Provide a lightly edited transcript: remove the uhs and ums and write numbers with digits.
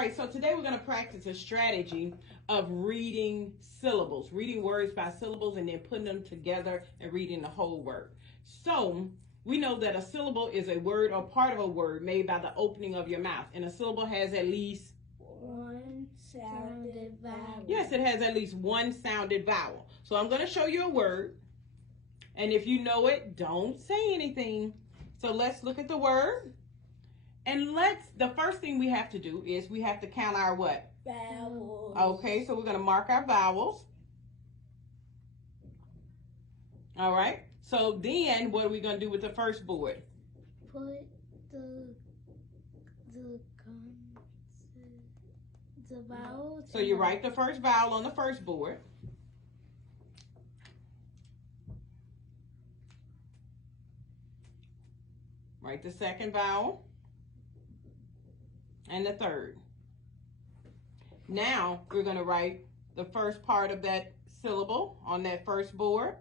All right, so today we're going to practice a strategy of reading syllables, reading words by syllables and then putting them together and reading the whole word. So we know that a syllable is a word or part of a word made by the opening of your mouth. And a syllable has at least one sounded vowel. Yes, it has at least one sounded vowel. So I'm going to show you a word. And if you know it, don't say anything. So let's look at the word. And the first thing we have to do is we have to count our what? Vowels. Okay, so we're going to mark our vowels. All right. So then what are we going to do with the first board? Put the vowels. So you write the first vowel on the first board. Write the second vowel. And the third. Now we're going to write the first part of that syllable on that first board.